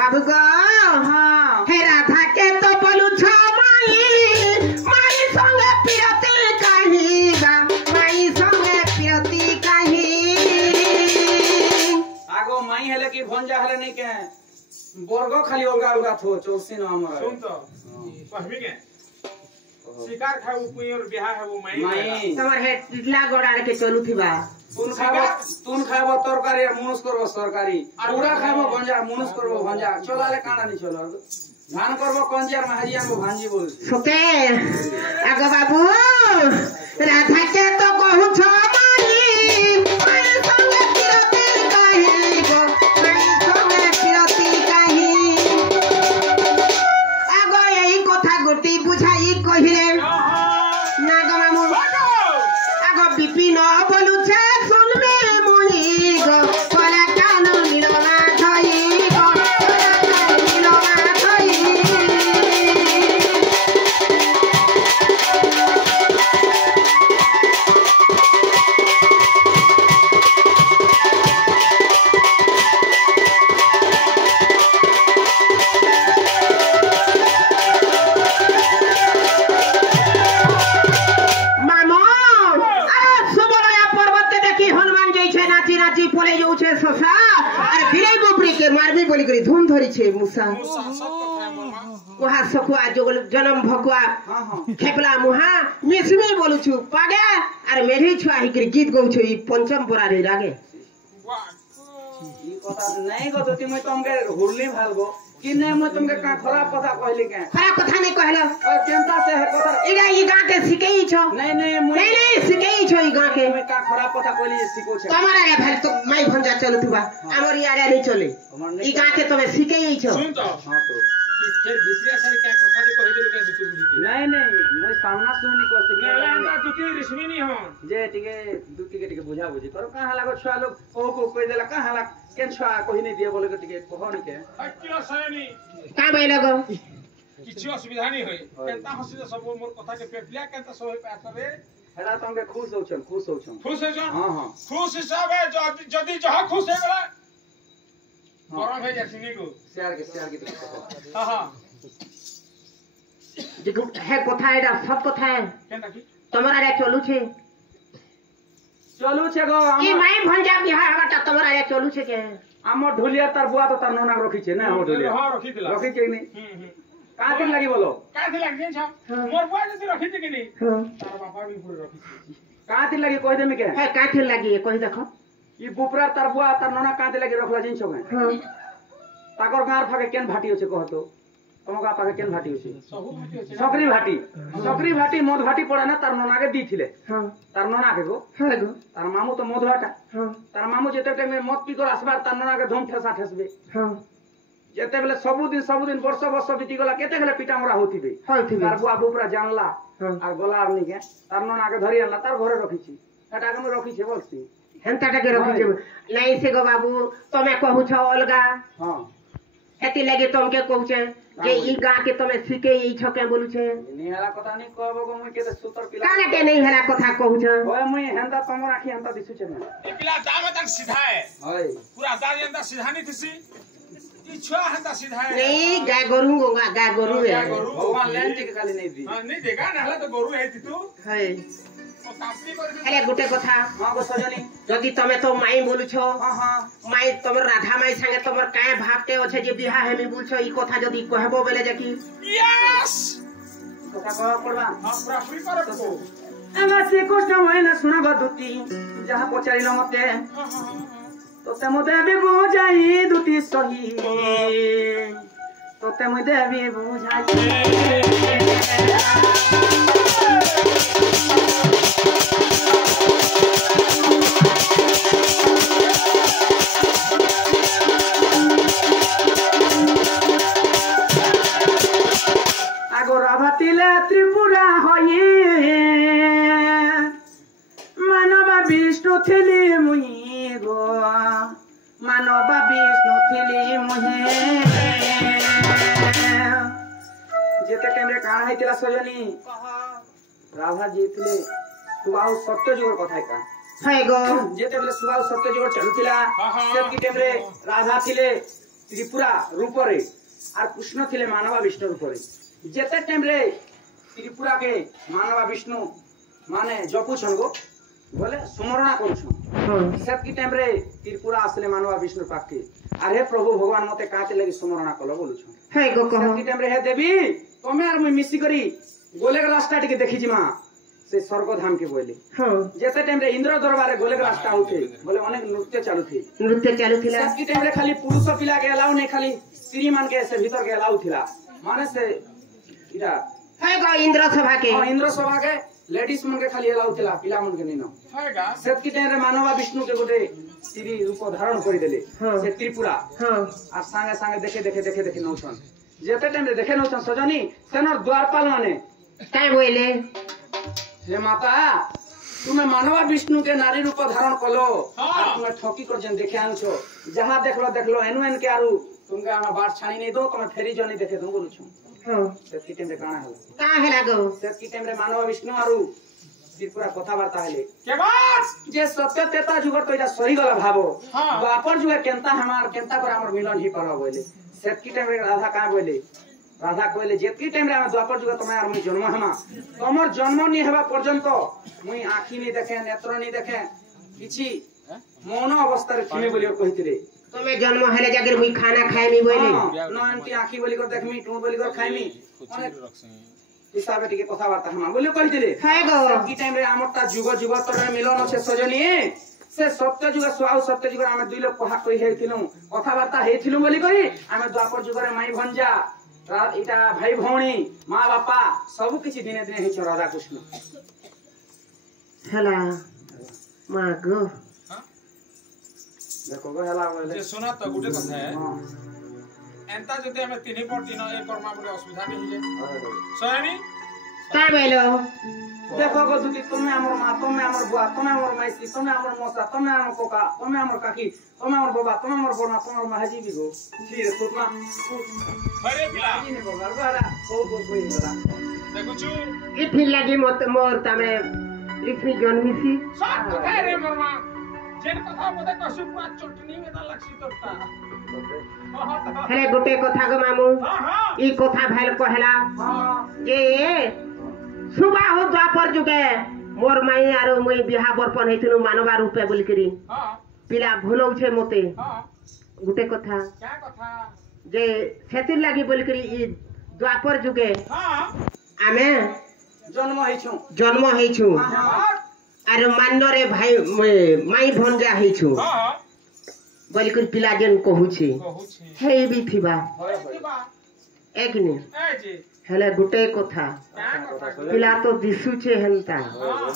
बाबू को हाँ हे राधा के तो बोलू छ माई संगे प्रियती कही माई संगे प्रियती कही आगो माई हेले कि भंजा हेले नहीं के बोर्गो खाली अलगा अलगा थो चौसी न हमर सुन तो कहबी के शिकार खाऊ पुई और बिहा है वो माई तमर हे टिटला गोड़ा के चलू थिबा तुन खाबो तरकारी और मुनुस करबो सरकारी पूरा खाबो गंजा मुनुस करबो गंजा चलाले कांडा नहीं चलो धान करबो कंजियार महाजिया को भांजी बोल सुके आगो बाबू राधा के तो कहू छ माई संगे प्रियती कही गो माई संगे प्रियती कही आगो यही कथा गोटी बुझाई कहिले ना गो मामू आगो बिपिन बोलू छे सुनबे मुई गो कोला कानो मिलना थई गो कोला कानो मिलना थई मामो आ सुबरया पर्वत देखी हनुमान जई छे नाची नाची पले जाऊ छे ससा अरे फिरे गोपरी के मारबी बोली करी धूम धरी छे मुसा वहा सखुआ जोगल जन्म भकुआ हां हां खेपला मुहा मिसमी बोलू छु पागे अरे मेढी छुआ ही करी गीत गौ छु ई पंचम पुरा रे लागे ई कथा नहीं गो तो तिमै तमके हुरली भालगो कि नहीं मैं तुमके का खराब कथा कहली के खरा कथा नहीं कहला और केनता से है कथा इगा ई गा के सिकेई छ नहीं नहीं नहीं नहीं सिकेई छ ई गा के मैं का खराब कथा कहली सिको छे तमरा रे भाई तो माई भंजा चलु थुबा हमर यारे नहीं चले ई गा के तमे सिकेई छ सुन तो हां तो कि फिर दूसरे सारी क्या कथा दे कहि देलु के दुटी बुझी नहीं नहीं मैं सामना सुननी को ना ना दुटी रिश्मी नहीं हो जे टिके दुटी के टिके बुझा बुझी करो कहां लागो छुआ लोग को कहि देला कहां लाग केन छुआ कहि नहीं दिए बोले के टिके कहनी के हट्टियो सयनी का भइल गो किछि असुविधा नहीं होय केनता हसी तो सब मोर कथा के पेटलिया केनता सोहे पास रे हेला तमके खुश हो छन खुश है जो हां हां खुश हिसाब है जदी जहां खुश है बड़ा गरम है जसिनी को शेयर के हां हां देखो है कथा एडा सब कथा है केनता की तमरा रे चलु छे चलू छे गो ई माई भंजा बिहा हटा तमरा रे चलू छे के हमर ढोलिया तार बुआ तो तार नोना रखी छे ना हो ढोलिया हां रखी दिला रखी छे नहीं का दिन लगी बोलो का थी लग जे छ मोर बुआ जदी रखी थी कि नहीं हां तार बापा भी पूरी रखी का दिन लगी कह दे में के है काठे लागी कहि देखो ई बुपरा तार बुआ तार नोना का दिन लगी रखला जिन छगे हां ताकर गार फाके केन भाटी होछे कहतो तमका पाके केन भाटी होछे सहु भाटी होचे सकरी भाटी मध भाटी पड़े ना तार नोना के दी थिले हां तार नोना के गो हां गो तार मामू तो मध भाटा हां तार मामू जेते टाइम में मत पी कर आसबार तार नोना के धम ठेसा ठेसबे हां जेते बेले सब दिन वर्ष बीती गला केते गले पिटा मरा होतिबे होइथिबे तार बुआ बुपरा जानला हां আর গলার নিকে তার ননা আগে ধরি আনলা তার ঘরে রাখিছি এটাকে আমি রাখিছি বলছি হেনতা টাকে রখি যে নাই সে গো বাবু তুমি कहू छ अलगा हां एती लागे तुमके कहू छे जे ई गा के तमे सिके ई छके बोलू छे নিহালা কথা নি কহবো গো মুই কেতে সুতর পিলা काने के नहीं हला कथा कहू छ ওই মুই হেন্দা তমর আখি হেন্দা দিছু ছে না इकला दाम तक सीधा है ওই पूरा दार अंदर सीधा नहीं थी ई छुआ हंदा सीधा है नहीं गाय गोरू गोगा गाय गोरू है गाय गोरू। भगवान लेन टिके खाली नहीं दी हां नहीं देगा ना हला तो गोरु है तू है ओ कापली कर अरे गुटे कथा हां गो सजनी जदी तमे तो माई बोलू छ हां हां माई तमर राधा माई संगे तमर काय भागते अछे जे बिहा हेमी बोल छ ई कथा जदी कहबो बेले जकी यस কথা কহ পড়বা हां पूरा फ्री कर को এমা সে কষ্ট হয় না শোনা গো দুটি যাহা পচারিল মতে তোতে মো দেবি বুঝাই দুটি সহি তোতে মো দেবি বুঝাই আগো রাভাতিলে ত্রিপুরা হই মানবা বিষ্ণু থিলি মুই গো মানবা বিষ্ণু থিলি মুহে যেতে টাইমে কাণ হইতিলা সজনী রাধা জিতলে সুবাহু সত্য যুগর কথাই কা है गो যেতে বেলে সুবাহু সত্য যুগর চলুতিলা সেতকি টাইমে রাধা থিলে त्रिपुरा रूपरे और कृष्ण थिले मानवा विष्णु रूपरे जेते टाइम रे त्रिपुरा के मानवा विष्णु माने जपुछन गो बोले सुमरणा करूछन सेत टाइम रे त्रिपुरा असले मानवा विष्णु पाके अरे प्रभु भगवान मते काते लगी सुमरणा कलो बोलुछन हे गो कहो सेत टाइम रे हे देवी तमे आर मुई मिसी करी गोले के रास्ता टिके देखि जिमा से स्वर्ग धाम के बोले हां जेते टाइम रे इंद्र दरबार गोले के रास्ता होते बोले अनेक नृत्य चालू थे सेत टाइम रे खाली पुरुष पिला के अलाउ नै खाली स्त्री मान के से भीतर के अलाउ थिला माने से इरा हे गो इंद्र सभा के इंद्र सभा के लेडीज मन के खाली अलाउ थिला पिला मन के नै न हैगा सेत टाइम रे मानवा विष्णु के गोटे स्त्री रूप धारण करि देले से त्रिपुरा हां आ संगे संगे देखे नौछन जेते टाइम रे देखे नौछन सजनी सेनर द्वारपाल माने काय बोले हे माता तुम्हें मानवा विष्णु के नारी रूप धारण कलो हाँ। और तुम्हें ठोकी कर जन देखे आनछो जहां देखलो एनु एन के आरु तुमके आमा बात छानी नहीं दो तुम्हें फेरी जनी देखे दूं बोलु छु हां सेत की टाइम रे काना हला का हेला गो सेत की टाइम रे मानवा विष्णु आरु त्रिपुरा कथा वार्ता हेले के बात जे सत्य तेता जुगर तो इटा सही गला भाबो हाँ। द्वापर जुगे केनता पर हमर मिलन ही परब बोले सेत की टाइम रे राधा का बोले राधा कहले जेतकी टाइम रे द्वापर जुग तमे आर मुई जन्म हमा तमर जन्म नि हेबा पर्यंत मुई आखी नि देखे नेत्र नि देखे किछि मौन अवस्था रे थिमे बोलियो कहितरे तमे जन्म हेले जागर मुई खाना खाएमी बोले नयनती आखी बोली कर देखमी टू बोली कर खाइमी हिसाबे टिके कथा बार्ता हमा बोलियो कहितरे हाय गो की टाइम रे हमरता जुग जुग तरे मिलन छे सजनी से सत्य जुग स्वाउ सत्य जुग आमे दुई लोग कहा कहि हेथिलु कथा बार्ता हेथिलु बोली कहि आमे द्वापर जुग रे माई भंजा इटा भाई भौणी माँ बापा सब किसी दिने दिने ही राधा कृष्ण हेला मां गो देखो गो हेला बोले जे सुना तो गुटे कथा है हां एंता जते हमें तीन पर तीन एक कर्मा बड़े असुविधा नहीं है सही का बोलो देखो गो दुती तुम्हें हमर माँ तुम्हें हमर बुआ तुम्हें हमर माइसी तुम्हें हमर मौसा तुम्हें हमर कोका तुम्हें हमर काकी तुम्हें हमर बाबा तुम्हें हमर बोना तुम्हें हमर महाजी भी गो फिर खुदमा अरे पिला ई ने बोला गरा को कोई गरा देखो छु ई फिर लगी मत मोर तमे पृथ्वी जन्मिसी सब कथा रे मरमा जेन कथा मते कसु पात चटनी में ना लक्षी तोटा हेले गोटे कथा गो मामू हां हां ई कथा भैल कहला हां जे सुबह हो द्वापर जुगे मोर माई आरो मुई बिहा बरपन हेतिनु मानवा रूपे बोल करी हां पिला भूलौ छे मते हां गुटे कथा क्या कथा जे सेतिर लागी बोल करी ई द्वापर जुगे हां आमे जन्म हेछु हां आरो मान्नरे भाई माई भंजा हेछु हां बोल करी पिला जेन कहू छे कहू छी हे भी थिबा बा एक ने ए जी हेले गुटे कथा क्या कथा पिला तो दिसु छे हंता हां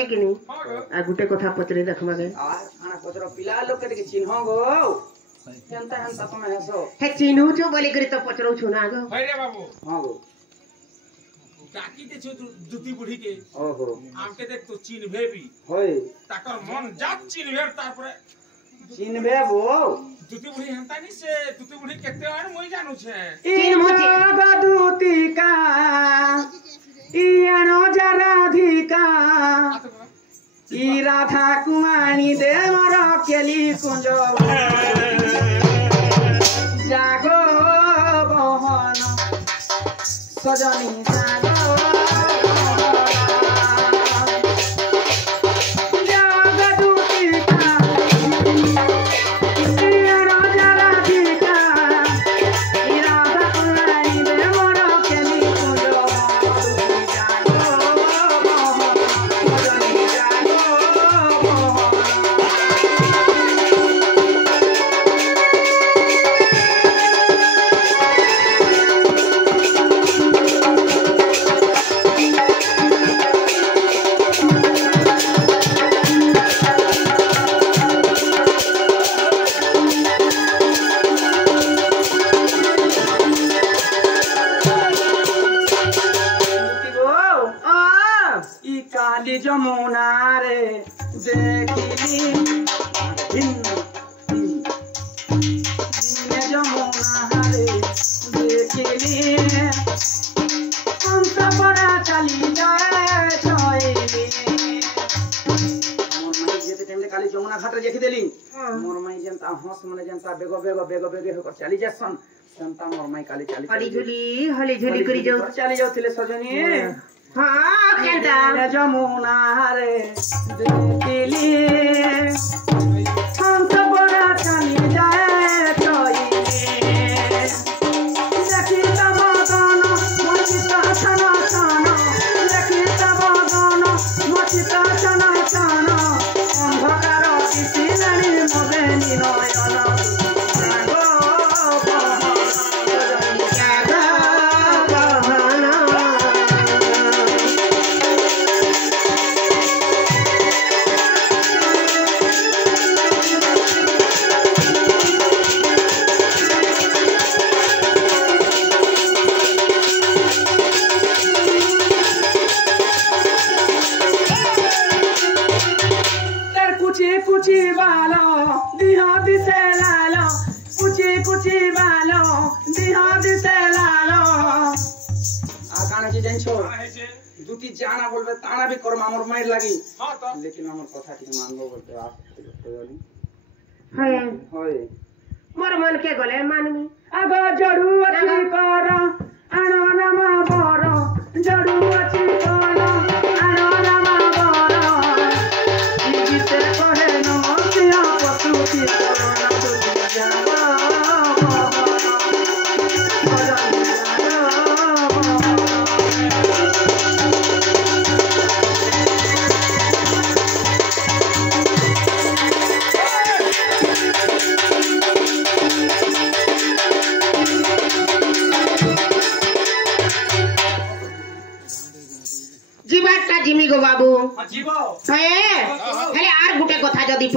एक ने हां आ गुटे कथा पचरे देखमा गे आ खाना पचरो पिला लोग के चिन्ह गो केनता हंता तमे हसो हे चिन्हू छु बोली करी तो पचरौ छु ना गो भैरे बाबू हां गो काकी दे छु जुती बुढ़ी के ओहो आमके देख तो चिन्हबे भी होय ताकर मन जात चिन्हबे तारपरे चिन्हबे बो जुती बुढ़ी हंता नि से जुती बुढ़ी केते आन मोई जानू छे चिन्ह दूती का इयानो जराधिका ई राधा कुमारी दे मर केली कुंज जागो बहन सजनी जागो काली जमुना रे देखिली जमुना रे देखिली अंत बड़ा चली जाए काली जमुना घाट बाटे देखि देली मोर माई जनता हंस मने जनता बेगो बेगो बेगो बेगो हो चली जासन जनता मोर माई काली चली हली झुली करी जाऊ चली जाऊ थिले सजनी हां केंता जमुना रे दिली हम सब बड़ा चली जाए कोई देखि तब गाना मचिता छना छना देखि तब गाना मचिता छना छना अंधकार किसिलानी मबेनी नयन जागो कुची बालो दिहा दिसे लालो कुची बालो दिहा दिसे लालो आकाने जी जान छो দুটি জানা বলবে তারা भी করম আমার মায়ের লাগি हां तो लेकिन আমার কথা ঠিক মানবো বলতে आप কইলি হয় হয় मोर मन के गले मानमी আগো জড়ু অতি কর আনো নামা বড় জড়ু অতি কর আনো নামা বড় জিতে কহে নমস্তিয়া পশু কি করনা তুই জানো जीवाटा जिमी गो बाबू जीव हे हेले आर गुटे कथा जदी